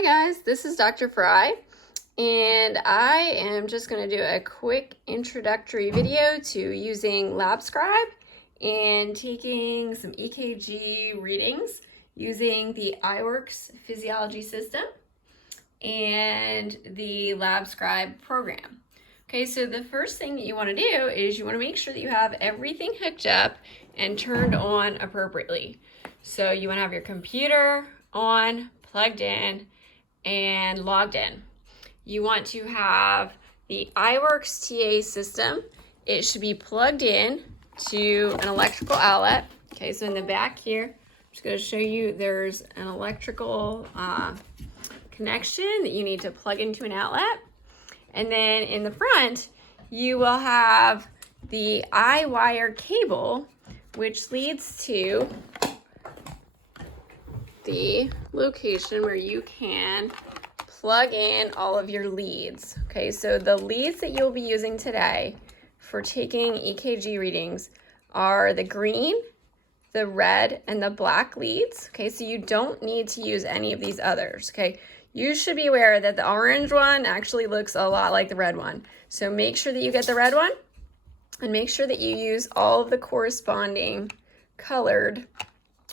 Hi guys, this is Dr. Fry, and I am just going to do a quick introductory video to using Labscribe and taking some EKG readings using the iWorx physiology system and the Labscribe program. Okay, so the first thing that you want to do is you want to make sure that you have everything hooked up and turned on appropriately. So you want to have your computer on, plugged in, and logged in. You want to have the iWorx TA system. It should be plugged in to an electrical outlet. Okay, so in the back here, I'm just going to show you there's an electrical connection that you need to plug into an outlet. And then in the front, you will have the iWire cable, which leads to the location where you can plug in all of your leads. Okay, so the leads that you'll be using today for taking EKG readings are the green, the red, and the black leads. Okay, so you don't need to use any of these others. Okay, you should be aware that the orange one actually looks a lot like the red one. So make sure that you get the red one and make sure that you use all of the corresponding colored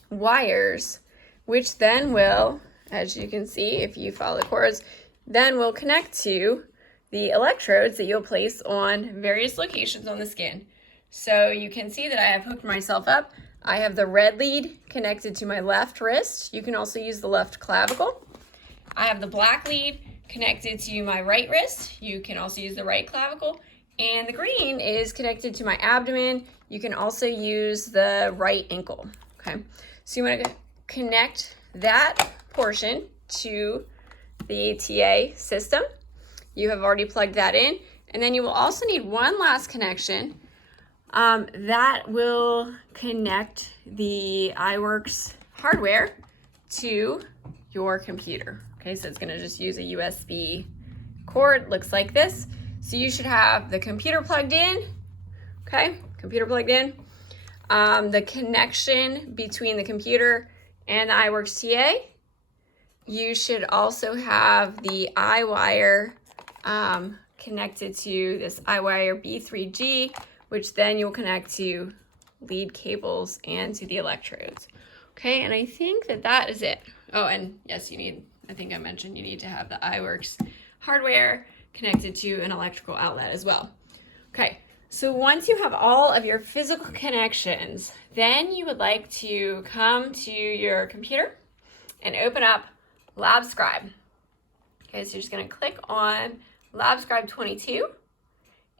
wires, which then will, as you can see, if you follow the cords, then will connect to the electrodes that you'll place on various locations on the skin. So you can see that I have hooked myself up. I have the red lead connected to my left wrist. You can also use the left clavicle. I have the black lead connected to my right wrist. You can also use the right clavicle. And the green is connected to my abdomen. You can also use the right ankle. Okay, so you want to connect that portion to the TA system. You have already plugged that in. And then you will also need one last connection that will connect the iWorx hardware to your computer. Okay, so it's going to just use a USB cord, looks like this. So you should have the computer plugged in, okay, computer plugged in, the connection between the computer and the iWorx TA. You should also have the iWire connected to this iWire B3G, which then you'll connect to lead cables and to the electrodes. Okay, and I think that that is it. Oh, and yes, you need, I think I mentioned you need to have the iWorx hardware connected to an electrical outlet as well. Okay, so once you have all of your physical connections, then you would like to come to your computer and open up Labscribe. Okay, so you're just going to click on Labscribe 22,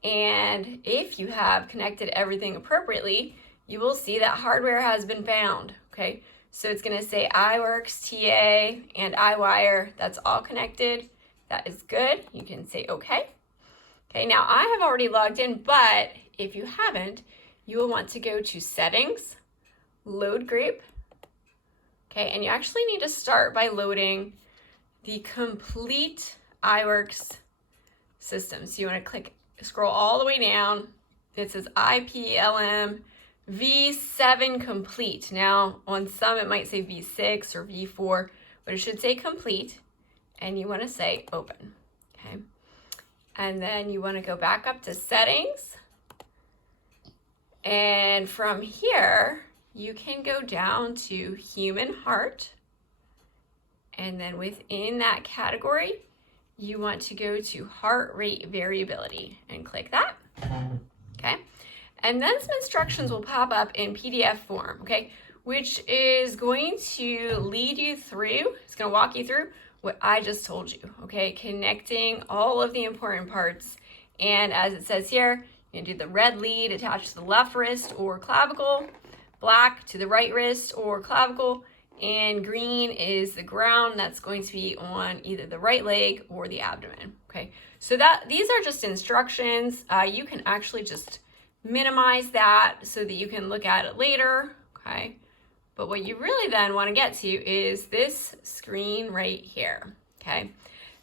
and if you have connected everything appropriately, you will see that hardware has been found. Okay, so it's going to say iWorx, TA, and iWire. That's all connected. That is good. You can say okay. Okay, now I have already logged in, but if you haven't, you will want to go to Settings, Load Group. Okay, and you actually need to start by loading the complete iWorx system. So you want to scroll all the way down. It says IPLM V7 complete. Now, on some it might say V6 or V4, but it should say complete. And you want to say open. Okay, and then you want to go back up to settings, and from here you can go down to human heart, and then within that category you want to go to heart rate variability and click that. Okay, and then some instructions will pop up in PDF form, okay, which is going to lead you through, it's going to walk you through what I just told you, okay, connecting all of the important parts. And as it says here, you can do the red lead attached to the left wrist or clavicle, black to the right wrist or clavicle, and green is the ground that's going to be on either the right leg or the abdomen. Okay, so these are just instructions. You can actually just minimize that so that you can look at it later. Okay, but what you really then want to get to is this screen right here. Okay,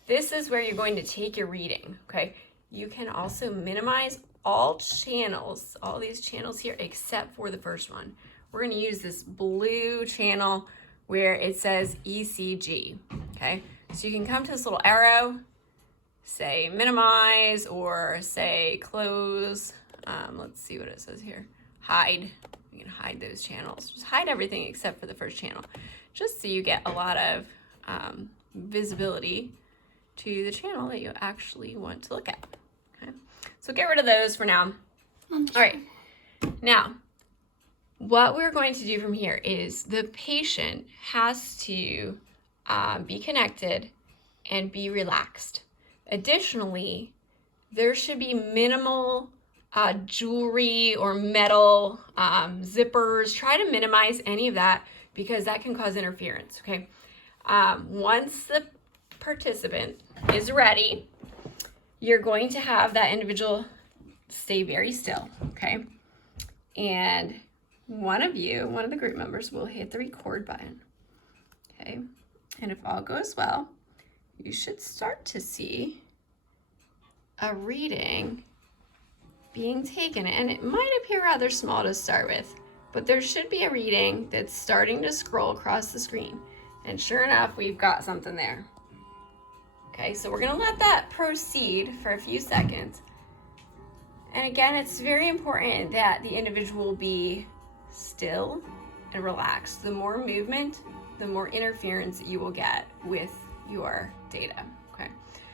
this is where you're going to take your reading. Okay, you can also minimize all channels, all these channels here except for the first one. We're going to use this blue channel where it says ECG. Okay, So you can come to this little arrow, say minimize, or say close. Let's see what it says here. Hide. You can hide those channels. Just hide everything except for the first channel, just so you get a lot of visibility to the channel that you actually want to look at. Okay, so get rid of those for now. All right, now what we're going to do from here is the patient has to be connected and be relaxed. Additionally, there should be minimal jewelry or metal zippers. Try to minimize any of that because that can cause interference, okay? Once the participant is ready, you're going to have that individual stay very still, okay? And one of the group members will hit the record button, okay? And if all goes well, you should start to see a reading being taken. And it might appear rather small to start with, but there should be a reading that's starting to scroll across the screen. And sure enough, we've got something there. Okay, so we're gonna let that proceed for a few seconds. And again, it's very important that the individual be still and relaxed. The more movement, the more interference that you will get with your data, okay?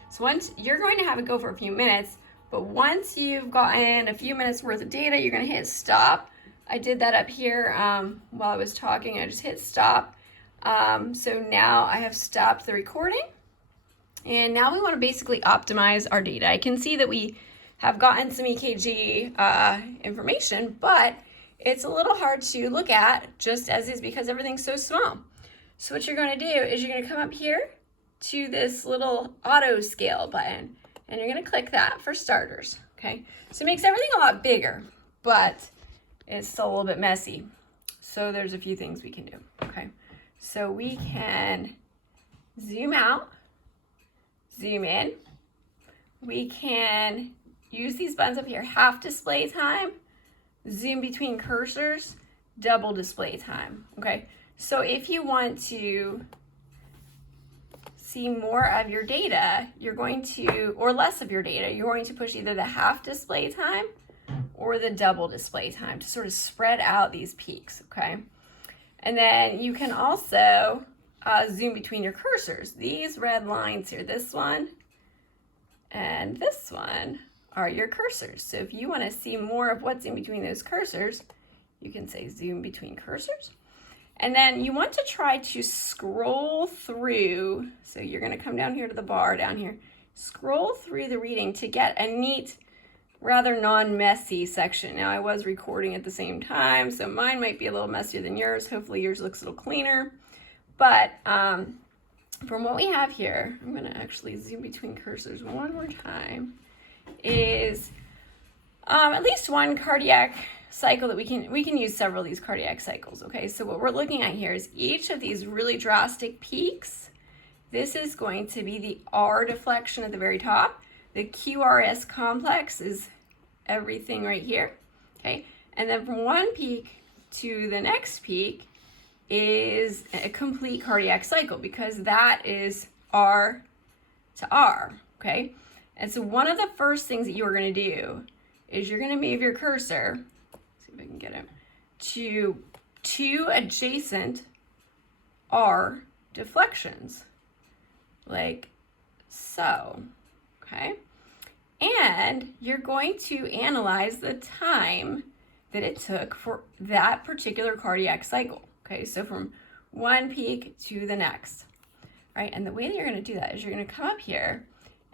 So once you're going to have it go for a few minutes, but once you've gotten a few minutes worth of data, you're gonna hit stop. I did that up here while I was talking. I just hit stop. So now I have stopped the recording, and now we want to basically optimize our data. I can see that we have gotten some EKG information, but it's a little hard to look at just as is because everything's so small. So what you're going to do is you're going to come up here to this little auto scale button, and you're going to click that for starters, okay? So it makes everything a lot bigger, but it's still a little bit messy. So there's a few things we can do, okay? So we can zoom out, zoom in. We can use these buttons up here, half display time, zoom between cursors, double display time, okay? So if you want to see more of your data, you're going to, or less of your data, you're going to push either the half display time or the double display time to sort of spread out these peaks, okay? And then you can also zoom between your cursors. These red lines here, this one and this one, are your cursors. So if you want to see more of what's in between those cursors, you can say zoom between cursors. And then you want to try to scroll through. So you're going to come down here to the bar down here, scroll through the reading to get a neat, rather non-messy section. Now I was recording at the same time, so mine might be a little messier than yours. Hopefully yours looks a little cleaner. But from what we have here, I'm going to actually zoom between cursors one more time, is at least one cardiac cycle that we can use several of these cardiac cycles, okay? So what we're looking at here is each of these really drastic peaks. This is going to be the R deflection at the very top. The QRS complex is everything right here, okay? And then from one peak to the next peak is a complete cardiac cycle because that is R to R, okay? And so one of the first things that you're gonna do is you're gonna move your cursor, see if I can get it, to two adjacent R deflections, like so, okay? And you're going to analyze the time that it took for that particular cardiac cycle, okay? So from one peak to the next, right? And the way that you're gonna do that is you're gonna come up here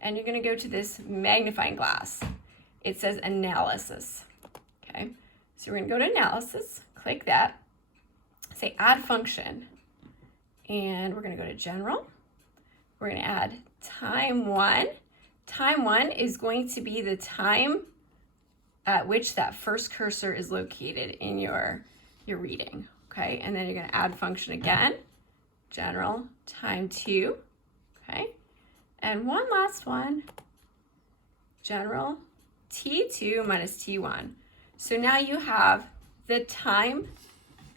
and you're gonna go to this magnifying glass. It says analysis, okay? So we're gonna go to analysis, click that, say add function, and we're gonna go to general. We're gonna add time one. Time one is going to be the time at which that first cursor is located in your reading, okay? And then you're gonna add function again, general, time two, okay? And one last one, general, T2 minus T1. So now you have the time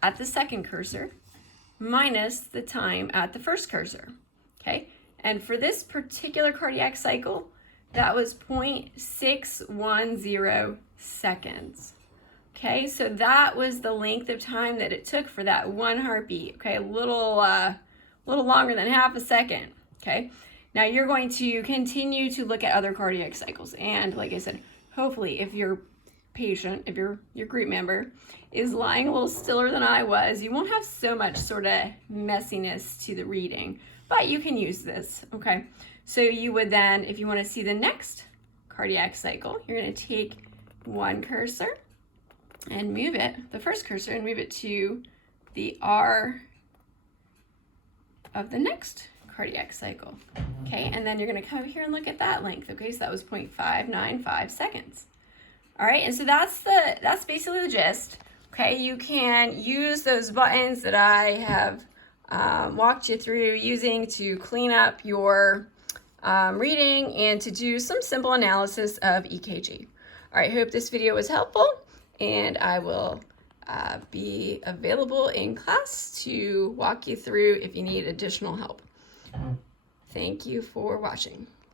at the second cursor minus the time at the first cursor, okay? And for this particular cardiac cycle, that was 0.610 seconds. Okay, so that was the length of time that it took for that one heartbeat. Okay, a little longer than half a second. Okay, now you're going to continue to look at other cardiac cycles, and like I said, hopefully if your patient, if your group member is lying a little stiller than I was, you won't have so much sort of messiness to the reading, but you can use this. Okay, so you would then, if you want to see the next cardiac cycle, you're going to take one cursor and move it, the first cursor, and move it to the R of the next cardiac cycle. Okay, and then you're going to come here and look at that length. Okay, so that was 0.595 seconds. All right, and so that's basically the gist. Okay, you can use those buttons that I have walked you through using to clean up your reading and to do some simple analysis of EKG. All right, hope this video was helpful, and I will be available in class to walk you through if you need additional help. Thank you for watching.